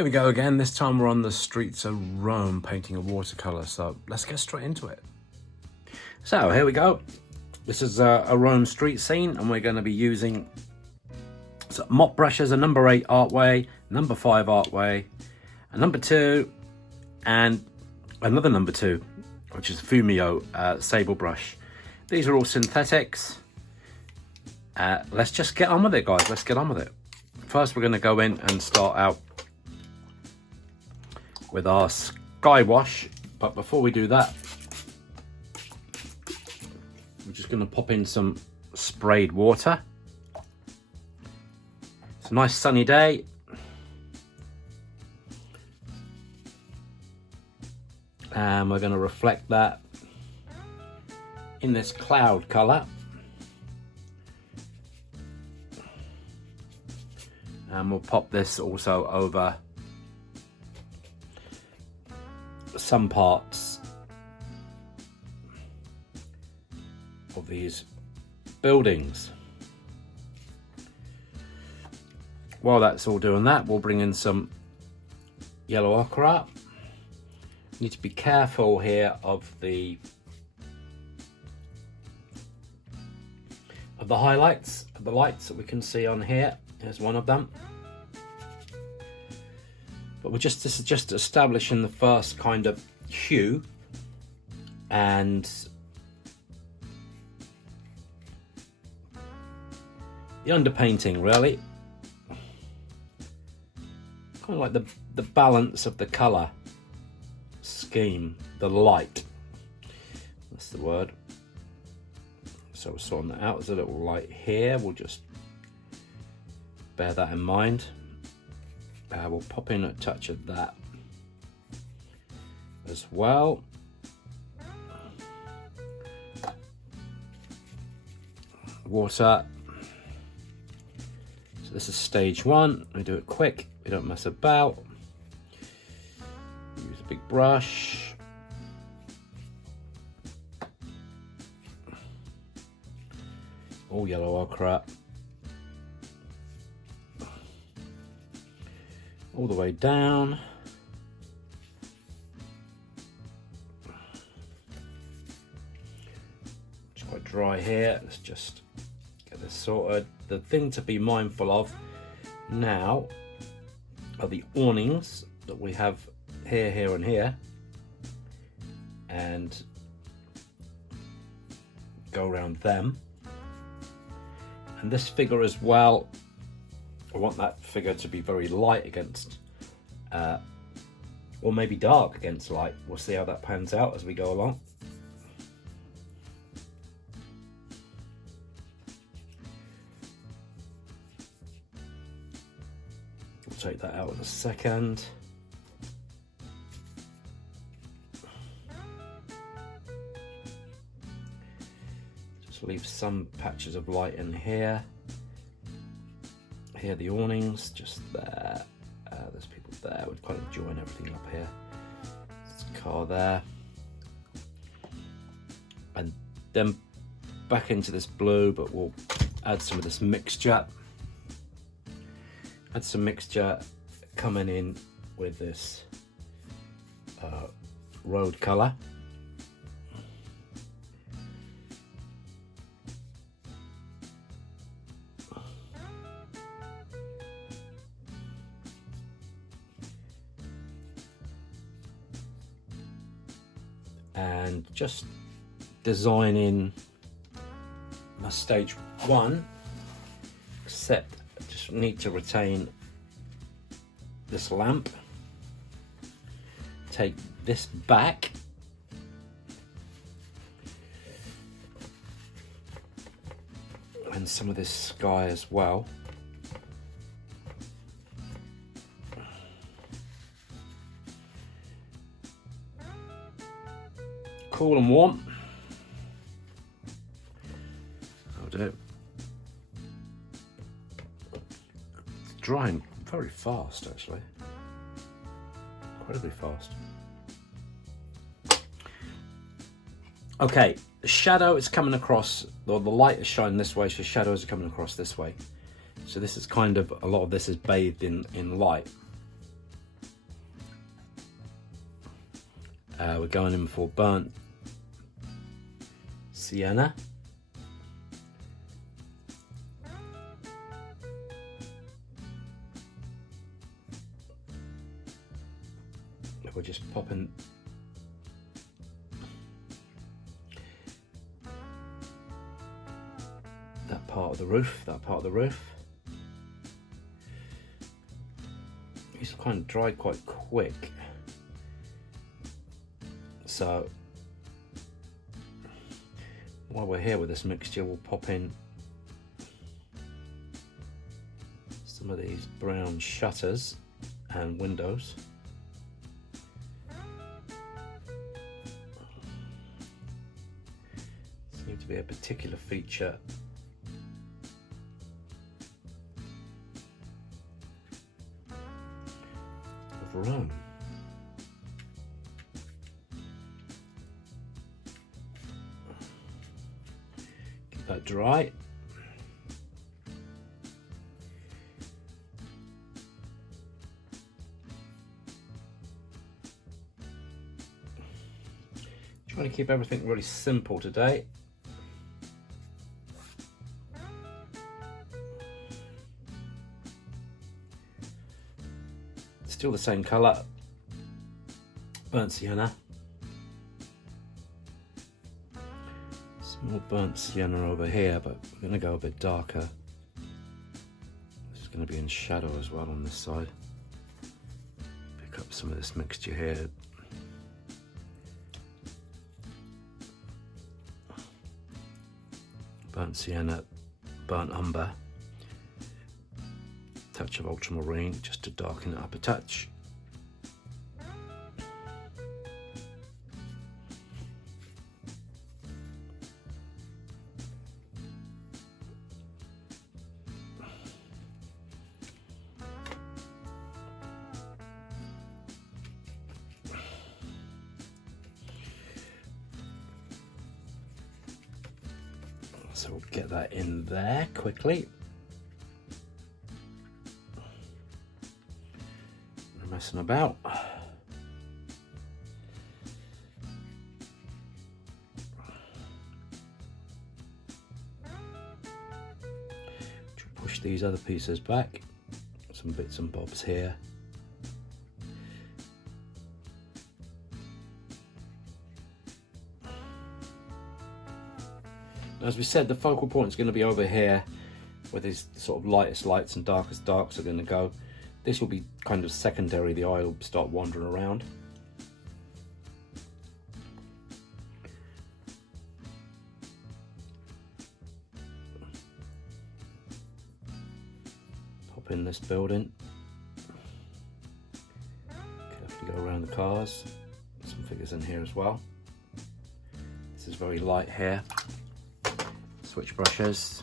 Here we go again. This time we're on the streets of Rome painting a watercolour, so let's get straight into it. So here we go. This is a Rome street scene, and we're going to be using mop brushes, a number 8 Artway, number 5 Artway, a number 2, and another number 2, which is Fumio sable brush. These are all synthetics. Let's just get on with it, guys. Let's get on with it. First, we're going to go in and start out with our sky wash, but before we do that, we're just going to pop in some sprayed water. It's a nice sunny day, and we're going to reflect that in this cloud colour, and we'll pop this also over some parts of these buildings. While that's all doing that, we'll bring in some yellow ochre. Need to be careful here of the highlights, of the lights that we can see on here. Here's one of them. But this is just establishing the first kind of hue and the underpainting, really. Kind of like the balance of the colour scheme, the light. That's the word. So we're sorting that out. There's a little light here. We'll just bear that in mind. We'll pop in a touch of that as well. Water. So this is stage 1. We do it quick. We don't mess about. Use a big brush. All yellow ochre. All the way down. It's quite dry here. Let's just get this sorted. The thing to be mindful of now are the awnings that we have here, here, and here, and go around them. And this figure as well, I want that figure to be very light against, or maybe dark against light. We'll see how that pans out as we go along. We'll take that out in a second. Just leave some patches of light in here. Here, the awnings, just there. There's people there. We'd kind of join everything up here. There's a car there. And then back into this blue, but we'll add some of this mixture. Add some mixture coming in with this road colour. And just designing my stage 1, except I just need to retain this lamp. Take this back. And some of this sky as well. Cool and warm. That'll do. It's drying very fast, actually. Incredibly fast. Okay, the shadow is coming across, or the light is shining this way, so shadows are coming across this way. So this is kind of, a lot of this is bathed in light. We're going in for burnt sienna. We're just popping that part of the roof, It's kind of dried quite quick, so while we're here with this mixture, we'll pop in some of these brown shutters and windows. Seem to be a particular feature of Rome. Keep that dry. Trying to keep everything really simple today. Still the same colour, burnt sienna. Some more burnt sienna over here, but we're going to go a bit darker. This is going to be in shadow as well on this side. Pick up some of this mixture here. Burnt sienna, burnt umber. Touch of ultramarine just to darken it up a touch. So we'll get that in there quickly. Messing about. Push these other pieces back. Some bits and bobs here. As we said, the focal point is going to be over here, where these sort of lightest lights and darkest darks are going to go. This will be kind of secondary, the eye will start wandering around. Pop in this building. Carefully go around the cars. Some figures in here as well. This is very light here. Switch brushes.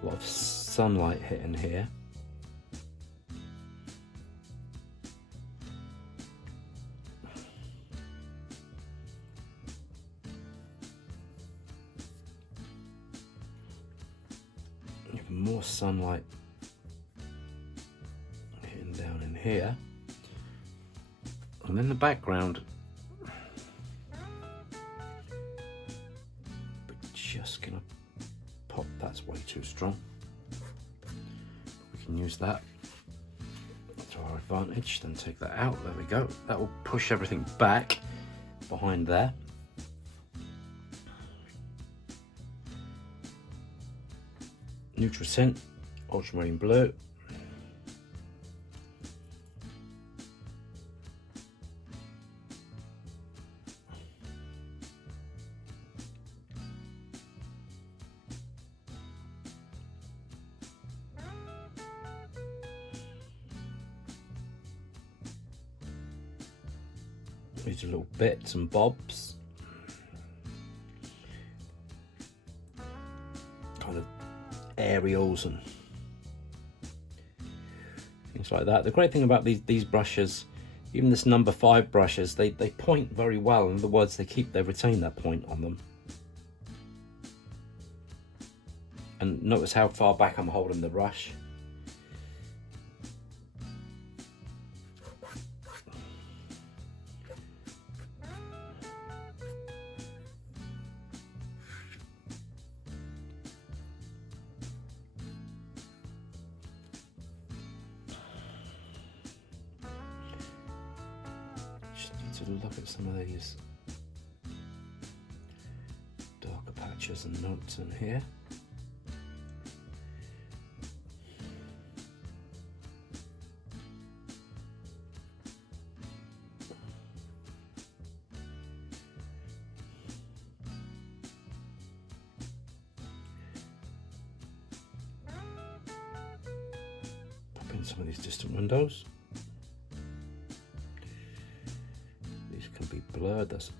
A lot of sunlight hitting here. Even more sunlight hitting down in here. And then the background. But just gonna pop, that's way too strong. We can use that to our advantage, then take that out, there we go. That will push everything back behind there. Neutral tint, ultramarine blue. These are little bits and bobs, kind of aerials and things like that. The great thing about these brushes, even this number 5 brushes, they point very well. In other words, they retain that point on them. And notice how far back I'm holding the brush. to look at some of these darker patches and notes in here. Pop in some of these distant windows. These can be blurred, that's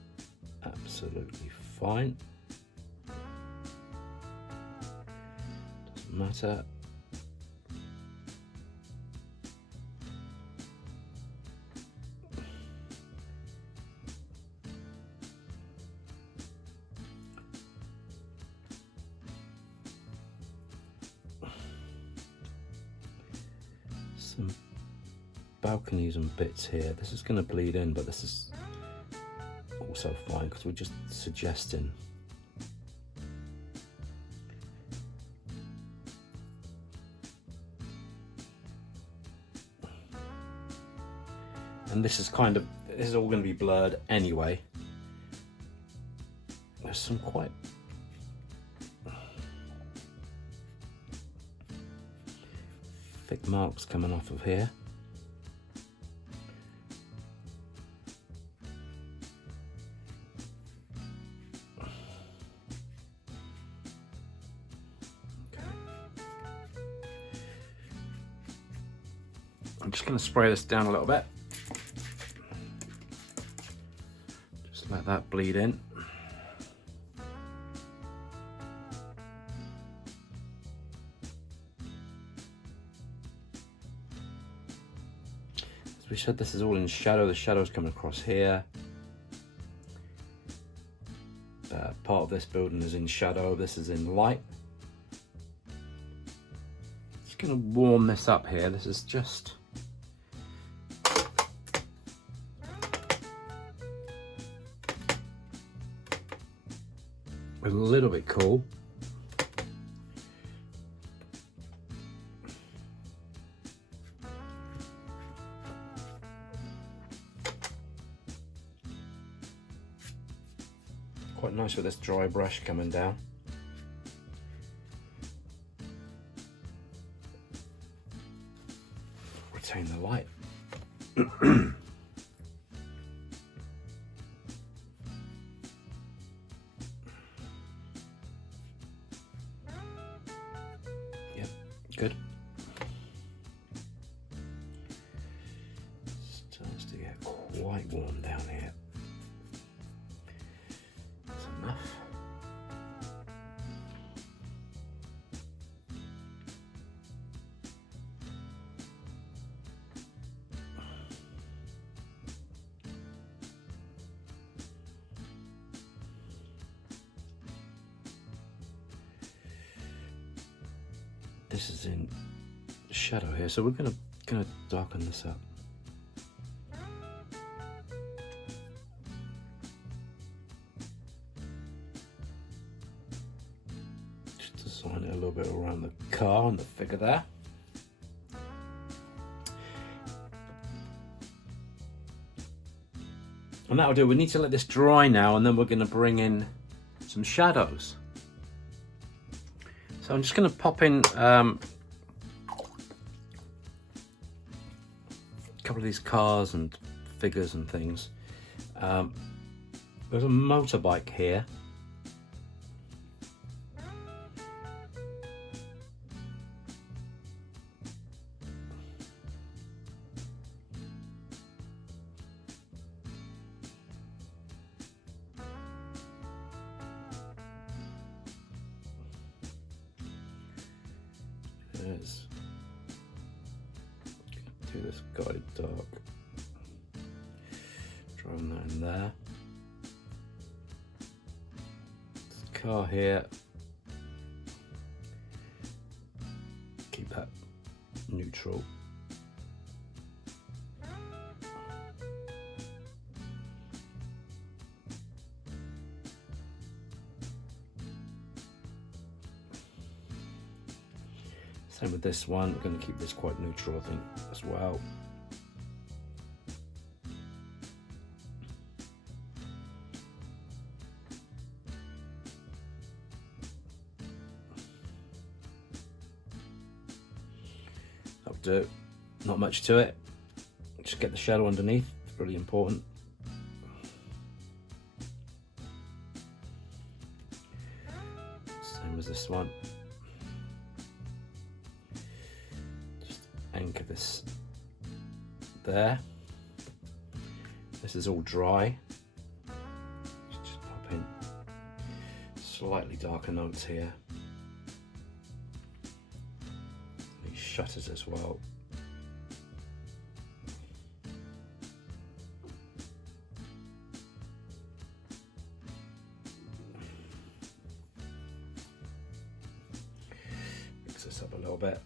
absolutely fine. Doesn't matter. Some balconies and bits here. This is going to bleed in, but this is also fine because we're just suggesting. And this is all going to be blurred anyway. There's some quite thick marks coming off of here. I'm just going to spray this down a little bit. Just let that bleed in. As we said, this is all in shadow. The shadow's coming across here. Part of this building is in shadow. This is in light. Just going to warm this up here. This is just a little bit cool. Quite nice with this dry brush coming down. Retain the light. Yep, good. Starts to get quite warm down here. That's enough. This is in shadow here, so we're gonna darken this up. Just design it a little bit around the car and the figure there. And that'll do. We need to let this dry now, and then we're going to bring in some shadows. So I'm just going to pop in a couple of these cars and figures and things. There's a motorbike here. Let's do this guide dark. Drawing that in there. This car here. Keep that neutral. Same with this one. We're going to keep this quite neutral, I think, as well. do. Not much to it. Just get the shadow underneath. It's really important. Same as this one. Just anchor this there. This is all dry. Just pop in slightly darker notes here. These shutters as well. Mix this up a little bit.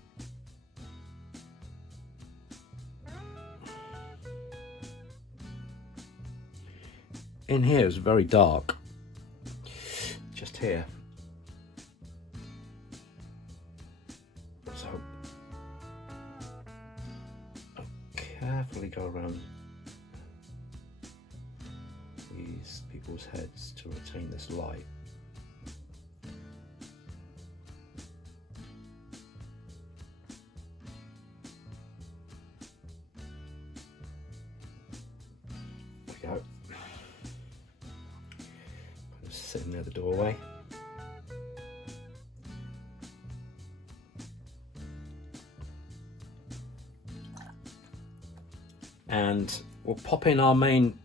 In here is very dark, just here. So I'll carefully go around these people's heads to retain this light. There we go. Sitting near the doorway. And we'll pop in our main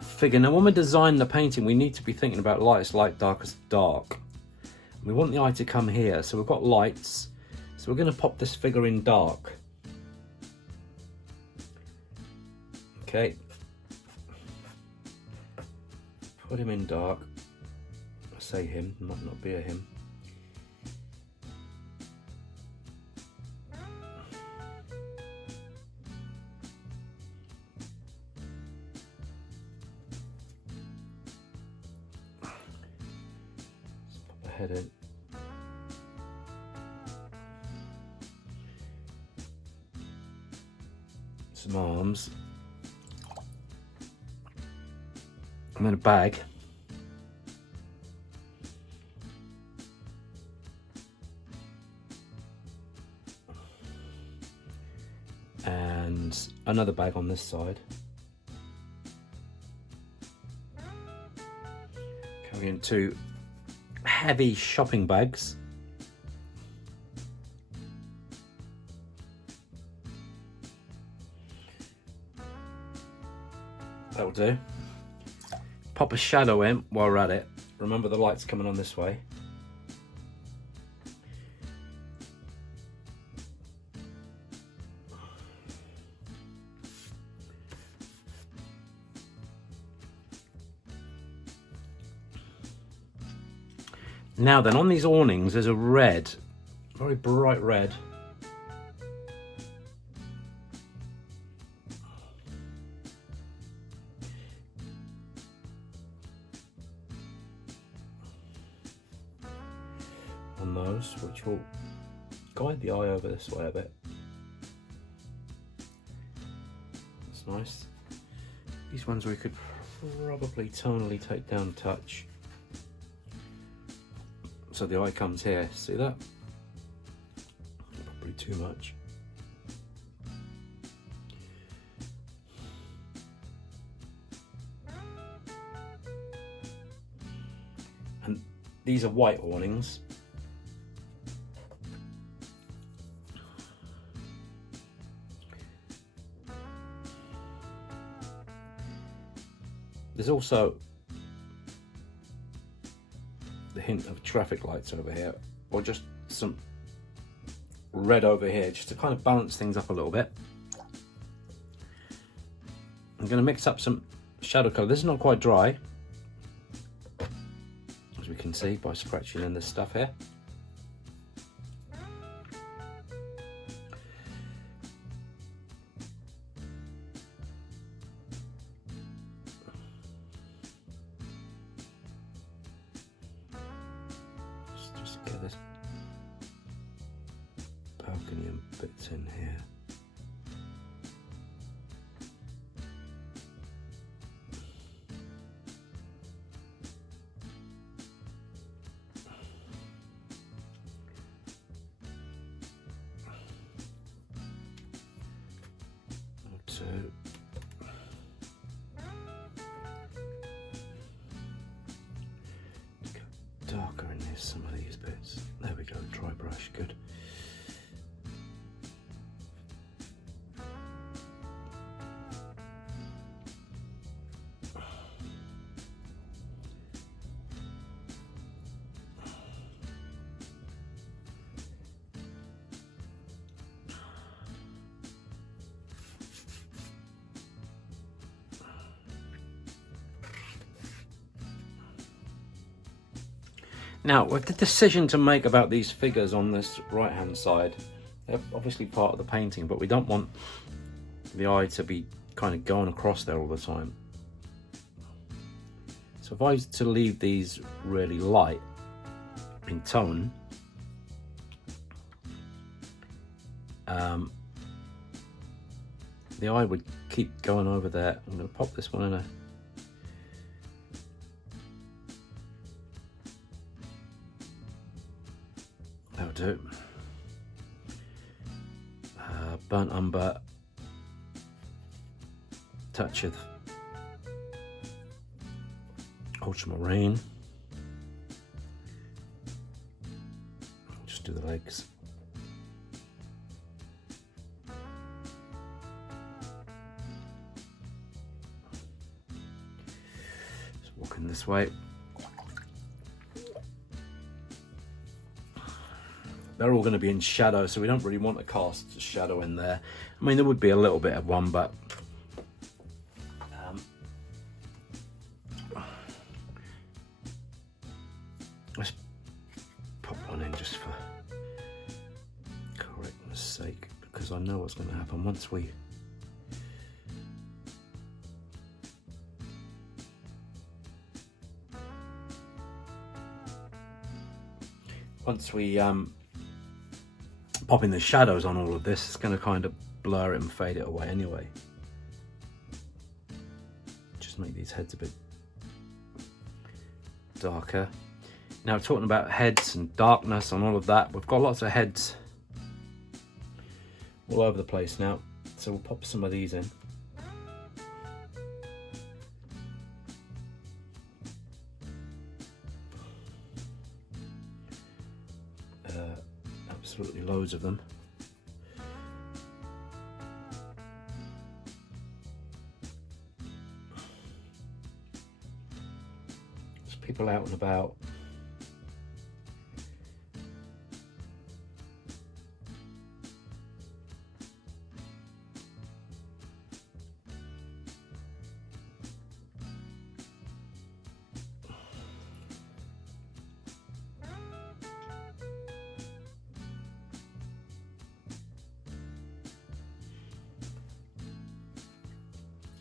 figure. Now when we design the painting, we need to be thinking about lightest light, darkest dark. We want the eye to come here, so we've got lights. So we're going to pop this figure in dark. Okay. Put him in dark. I say him, might not be a him. Let's pop a head in. Some arms. And then a bag. And another bag on this side. Carrying two heavy shopping bags. That'll do. Pop a shadow in while we're at it. Remember the light's coming on this way. Now then, on these awnings there's a red, very bright red. On those, which will guide the eye over this way a bit. That's nice. These ones we could probably tonally take down a touch. So the eye comes here, see that? Probably too much. And these are white awnings. There's also the hint of traffic lights over here, or just some red over here, just to kind of balance things up a little bit. I'm going to mix up some shadow colour. This is not quite dry, as we can see by scratching in this stuff here. Just get this balcony and bits in here. two. Go darker in this, some of these bits. There we go, dry brush, good. Now, with the decision to make about these figures on this right hand side, they're obviously part of the painting, but we don't want the eye to be kind of going across there all the time. So if I was to leave these really light in tone, the eye would keep going over there. I'm going to pop this one in a that'll do. Burnt umber, touch of ultramarine. Just do the legs. Just walking this way. They're all going to be in shadow, so we don't really want to cast a shadow in there. I mean, there would be a little bit of one, but let's pop one in just for correctness sake, because I know what's going to happen once we popping the shadows on all of this, it's going to kind of blur it and fade it away anyway. Just make these heads a bit darker. Now, talking about heads and darkness and all of that, we've got lots of heads all over the place now, so we'll pop some of these in. Absolutely loads of them. There's people out and about.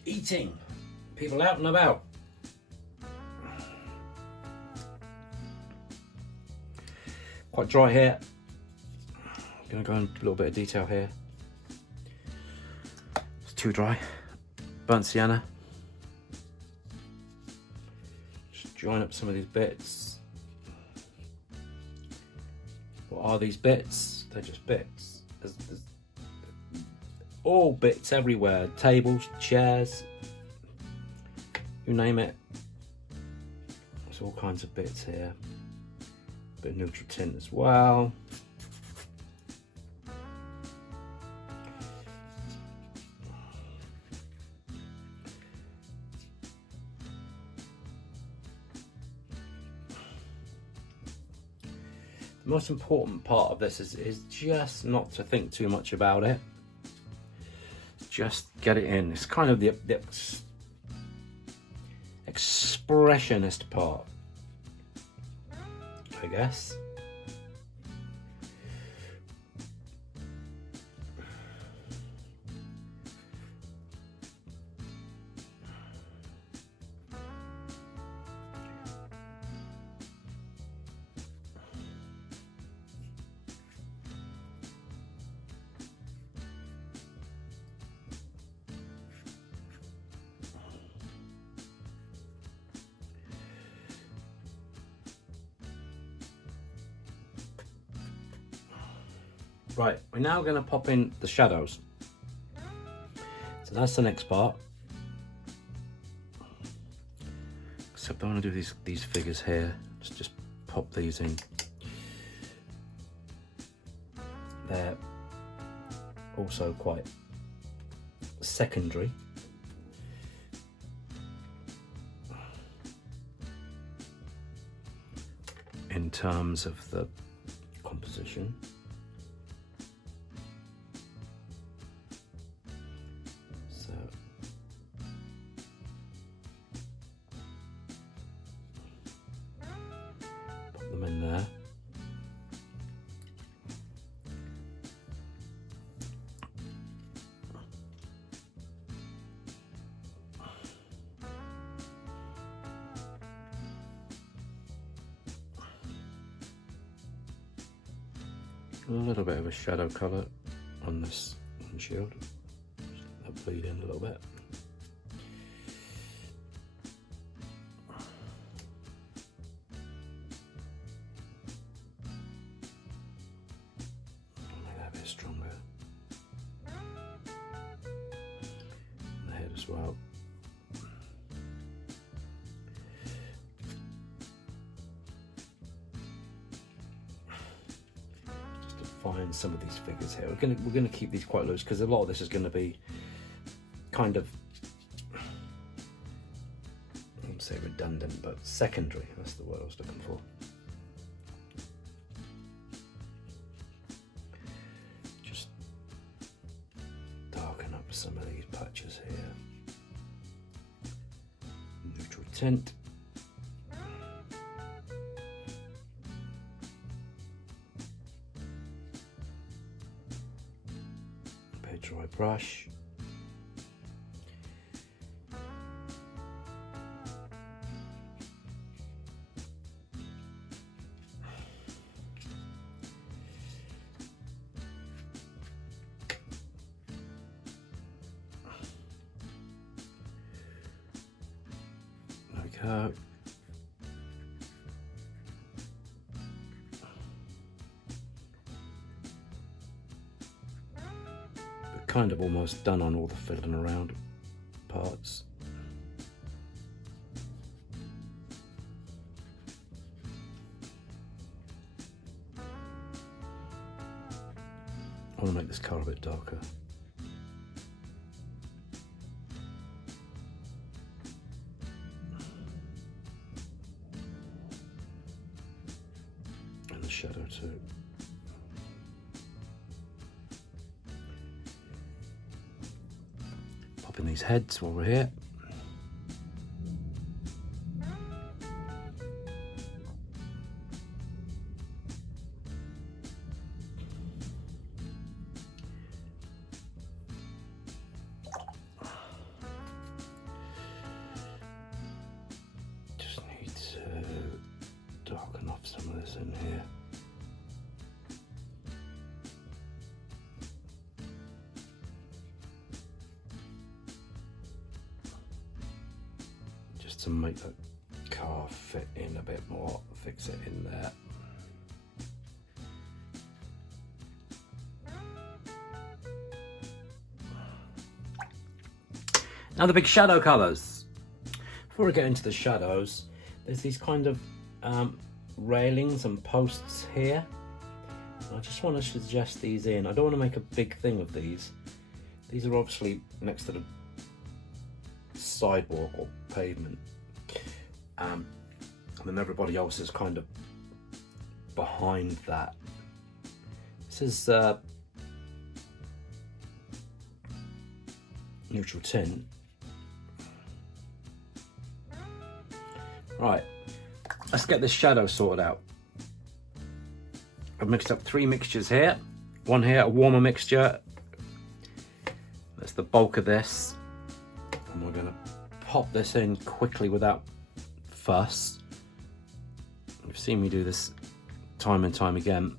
Eating, people out and about. Quite dry here. I'm going to go into a little bit of detail here. It's too dry. Burnt sienna. Just join up some of these bits. What are these bits? They're just bits. There's all bits everywhere, tables, chairs, you name it. There's all kinds of bits here. A bit of neutral tint as well. The most important part of this is just not to think too much about it. Just get it in. It's kind of the expressionist part, I guess. Right, we're now going to pop in the shadows. So that's the next part. Except I want to do these figures here. Let's just pop these in. They're also quite secondary. In terms of the composition. So put them in there. A little bit of a shadow colour on this windshield. Just let that bleed in a little bit. Make that a bit stronger. And the head as well. Find some of these figures here. We're gonna keep these quite loose because a lot of this is going to be kind of, I wouldn't say redundant, but secondary. That's the word I was looking for. Just darken up some of these patches here. Neutral tint. Dry brush. There we go. Kind of almost done on all the fiddling around parts. I want to make this colour a bit darker. And the shadow too. In these heads while we're here. Just need to darken off some of this in here. To make the car fit in a bit more, fix it in there. Now the big shadow colours. Before I get into the shadows, there's these kind of railings and posts here. I just want to suggest these in. I don't want to make a big thing of these. These are obviously next to the sidewalk or pavement, and then everybody else is kind of behind that. This is neutral tint. Right, let's get this shadow sorted out. I've mixed up 3 mixtures here. One here, a warmer mixture. That's the bulk of this. And we're gonna pop this in quickly without fuss. You've seen me do this time and time again.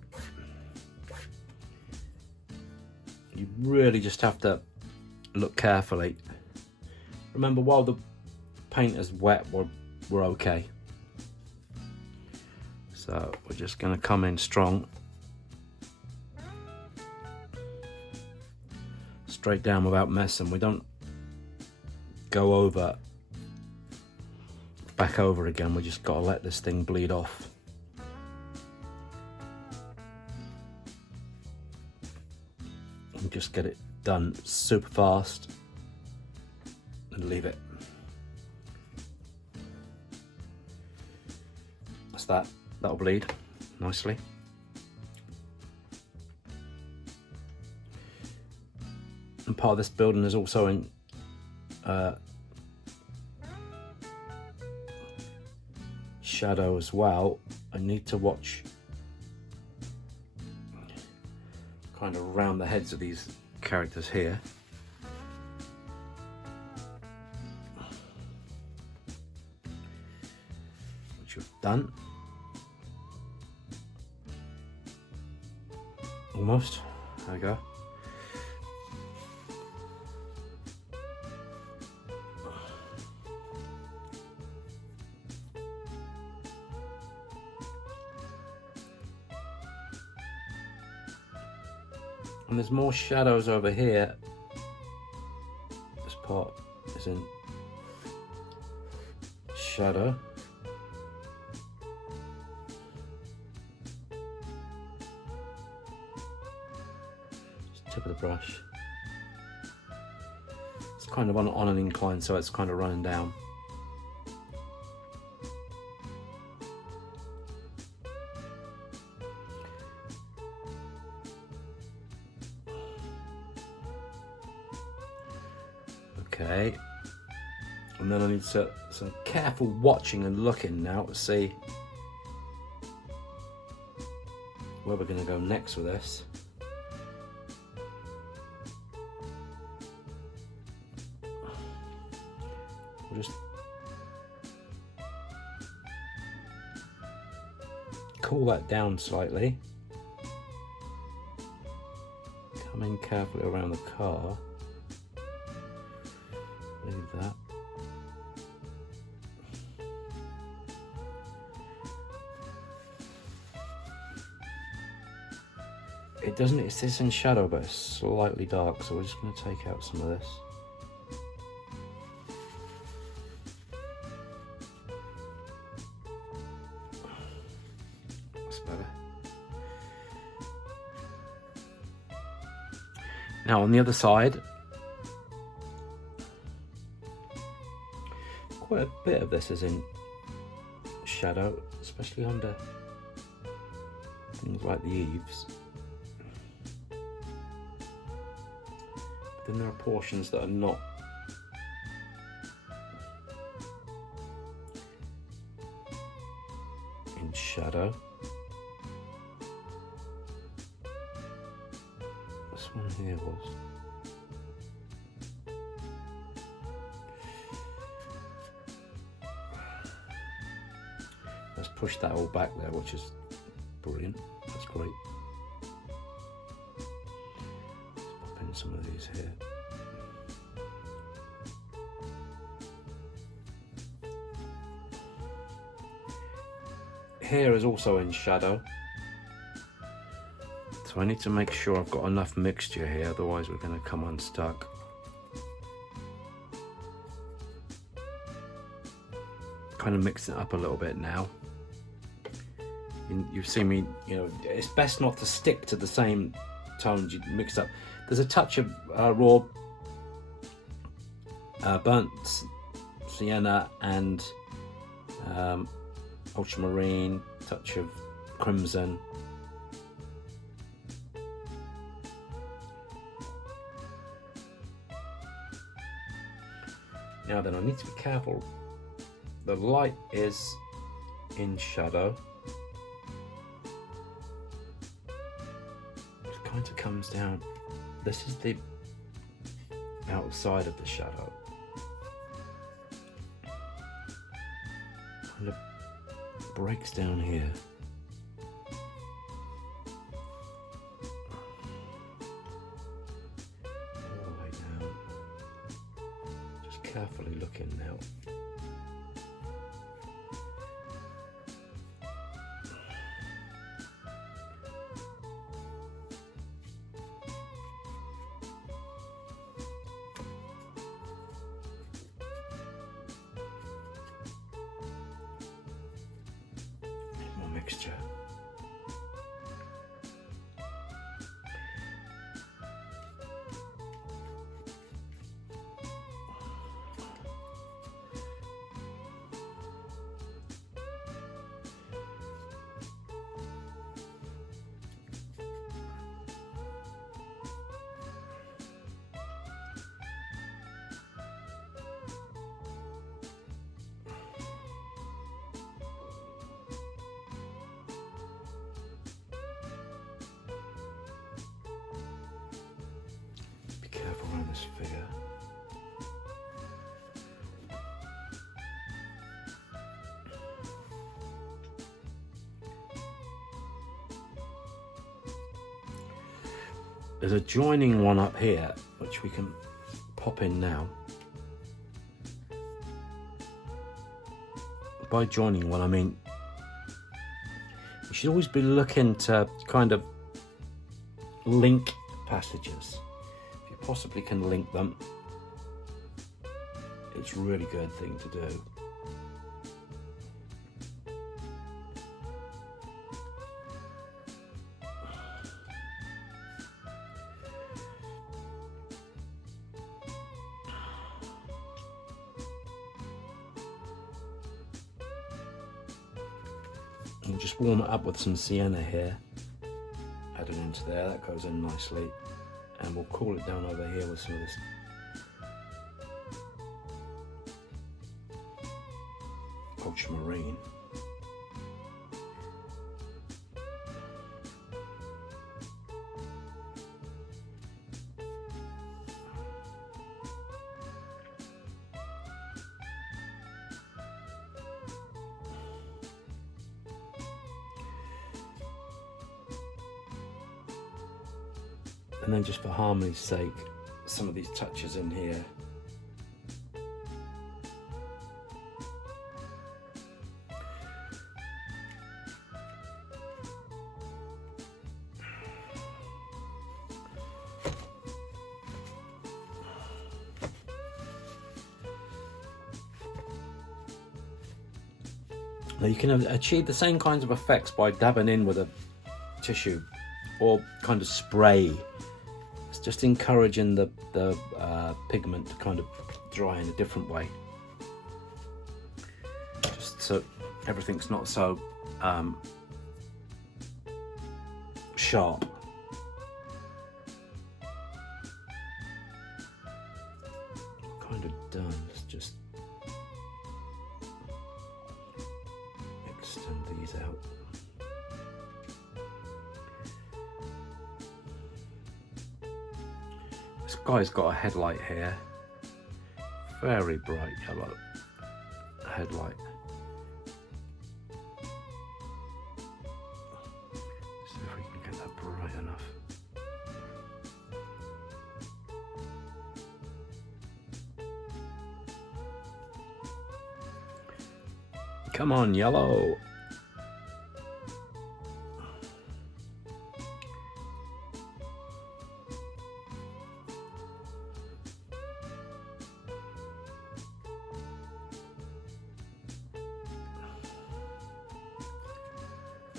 You really just have to look carefully. Remember, while the paint is wet, we're okay. So we're just gonna come in strong. Straight down without messing. We don't go over, back over again. We just got to let this thing bleed off. And just get it done super fast and leave it. That's that. That'll bleed nicely. And part of this building is also in shadow as well. I need to watch kind of around the heads of these characters here. Which we've done. Almost. There we go. And there's more shadows over here. This part is in shadow. Just tip of the brush. It's kind of on an incline, so it's kind of running down. Okay, and then I need some careful watching and looking now to see where we're going to go next with this. We'll just cool that down slightly. Come in carefully around the car. Leave that. It doesn't, it's in shadow, but it's slightly dark, so we're just going to take out some of this. That's better. Now on the other side, quite a bit of this is in shadow, especially under things like the eaves. But then there are portions that are not. In shadow. This one here was. Let's push that all back there, which is brilliant. That's great. Let's pop in some of these here. Here is also in shadow. So I need to make sure I've got enough mixture here, otherwise we're going to come unstuck. Kind of mixing it up a little bit now. You've seen me, you know, it's best not to stick to the same tones you mix up. There's a touch of raw burnt sienna and ultramarine, touch of crimson. Now then, I need to be careful. The light is in shadow. It kind of comes down. This is the outside of the shadow. Kind of breaks down here. All the way down. Just carefully looking now. texture. Be careful around this figure. There's a joining one up here, which we can pop in now. By joining one, I mean, you should always be looking to kind of link passages. If you possibly can link them, it's a really good thing to do. And just warm it up with some sienna here. Add it into there, that goes in nicely. And we'll cool it down over here with some of this ultramarine. And then just for harmony's sake, some of these touches in here. Now you can achieve the same kinds of effects by dabbing in with a tissue or kind of spray. It's just encouraging the pigment to kind of dry in a different way. Just so everything's not so sharp. Kind of done. Let's just extend these out. This guy's got a headlight here. Very bright yellow headlight. See if we can get that bright enough. Come on, yellow.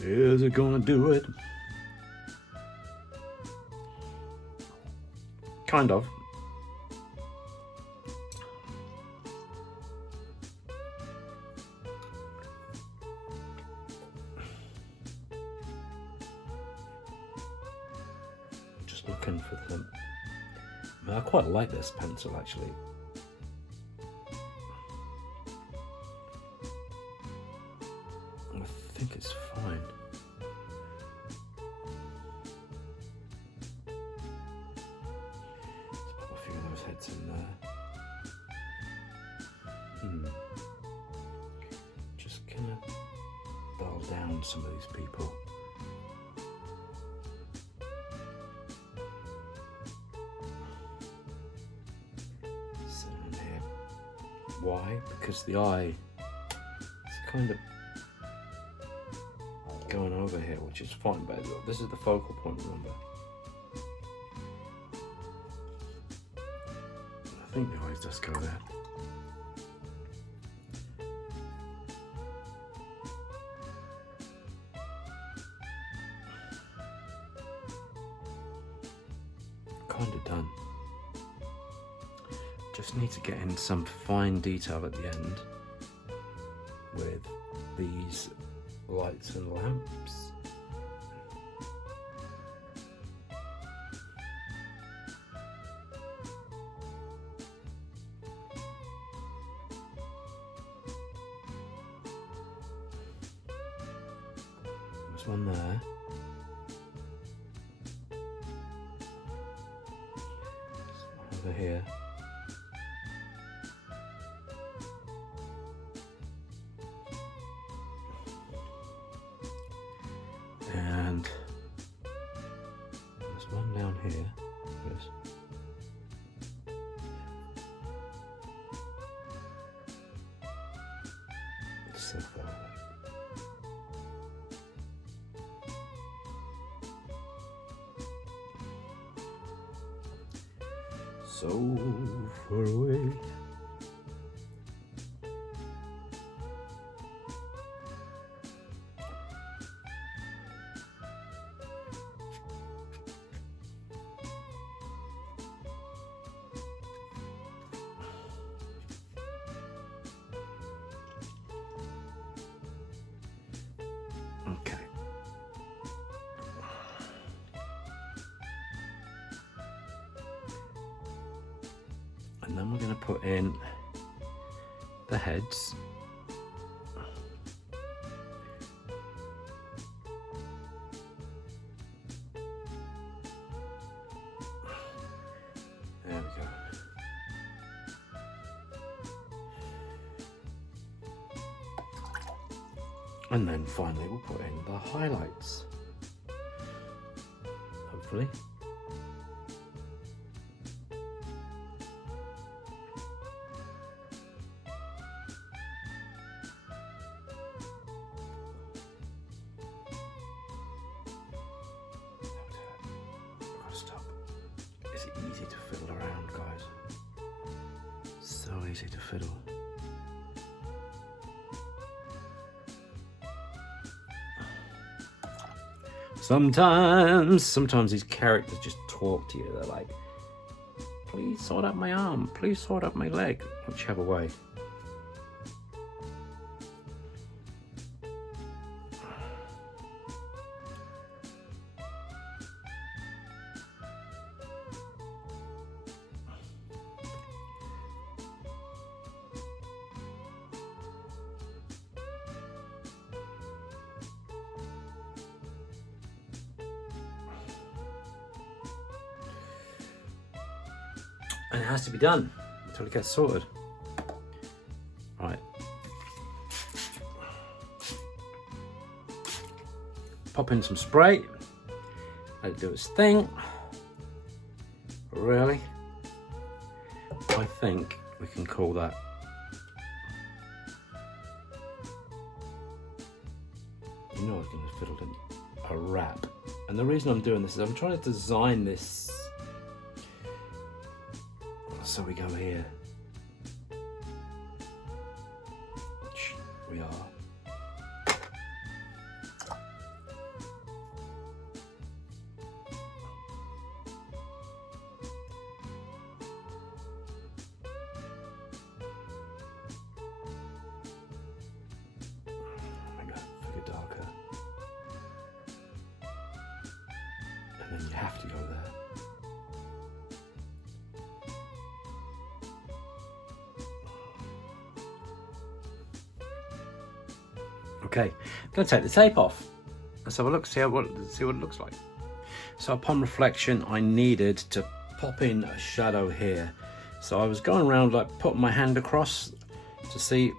Is it gonna do it? Kind of. Just looking for them. I quite like this pencil actually. I think it's fine. Let's put a few of those heads in there. Just gonna dull down some of these people. Why? Because the eye is kind of going over here, which is fine, but this is the focal point, remember. I think the eyes just go there. kind of done. Just need to get in some fine detail at the end with these lights and lamps. There's one there. There's one over here. And there's one down here. It's so far away. So far away. Okay. And then we're going to put in the heads. There we go. And then finally we'll put in the highlights. Hopefully. Stop. Is it easy to fiddle around, guys? So easy to fiddle. Sometimes these characters just talk to you. They're like, please sort out my arm, please sort out my leg, whichever way. And it has to be done until it gets sorted. Right. Pop in some spray. Let it do its thing. Really? I think we can call that I was going to fiddle in a wrap. And the reason I'm doing this is I'm trying to design this. So we go here, which we are. Figure darker. And then you have to go there. Okay, I'm going to take the tape off. Let's have a look, see what it looks like. So upon reflection, I needed to pop in a shadow here. So I was going around like putting my hand across to see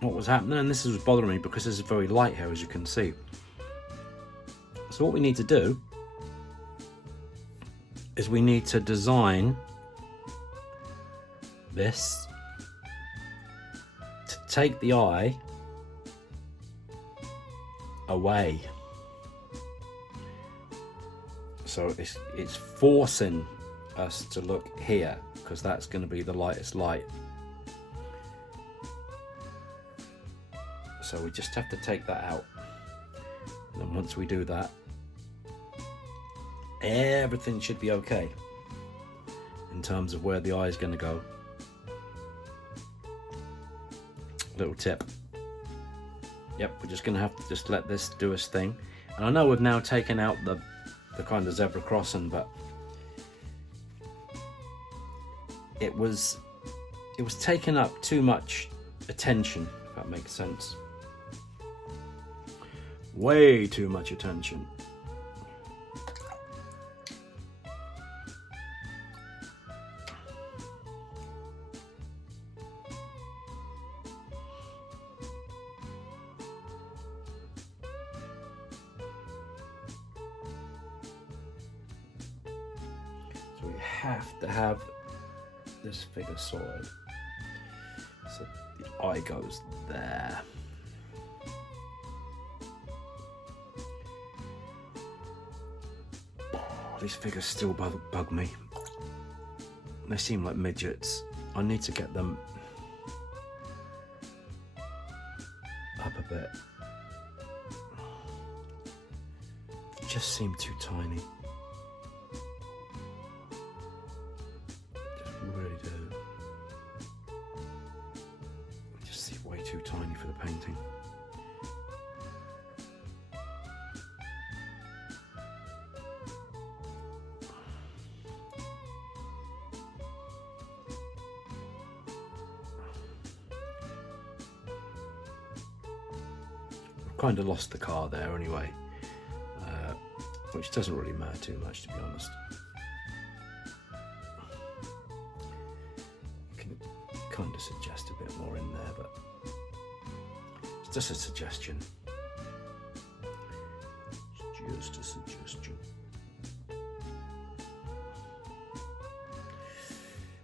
what was happening, and this was bothering me because this is very light here, as you can see. So what we need to do is we need to design this to take the eye away. So it's forcing us to look here because that's going to be the lightest light. So we just have to take that out. And then once we do that, everything should be okay. in terms of where the eye is going to go. Little tip. Yep, we're just going to have to just let this do its thing. And I know we've now taken out the kind of zebra crossing, but it was taking up too much attention, if that makes sense. Way too much attention. So we have to have this figure sorted. So the eye goes there. These figures still bug me. They seem like midgets. I need to get them up a bit. They just seem too tiny. Just really do. They just seem way too tiny for the painting. Kind of lost the car there anyway, which doesn't really matter too much, to be honest. You can kind of suggest a bit more in there, but it's just a suggestion. It's just a suggestion.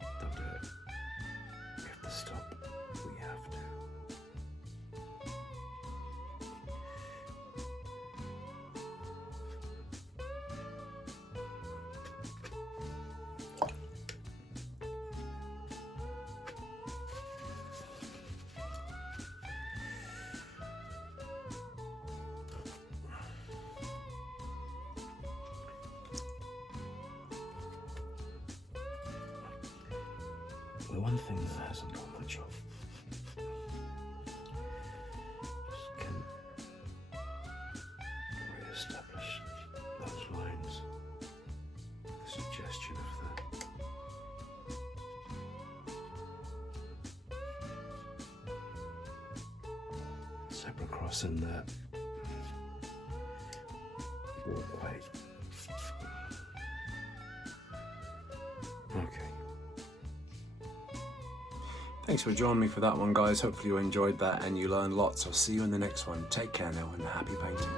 Don't do it. We have to stop. We have to. The one thing that hasn't got much of can re-establish those lines. The suggestion of the zebra crossing that walkway. Okay. Thanks for joining me for that one, guys. Hopefully you enjoyed that and you learned lots. I'll see you in the next one. Take care now and happy painting.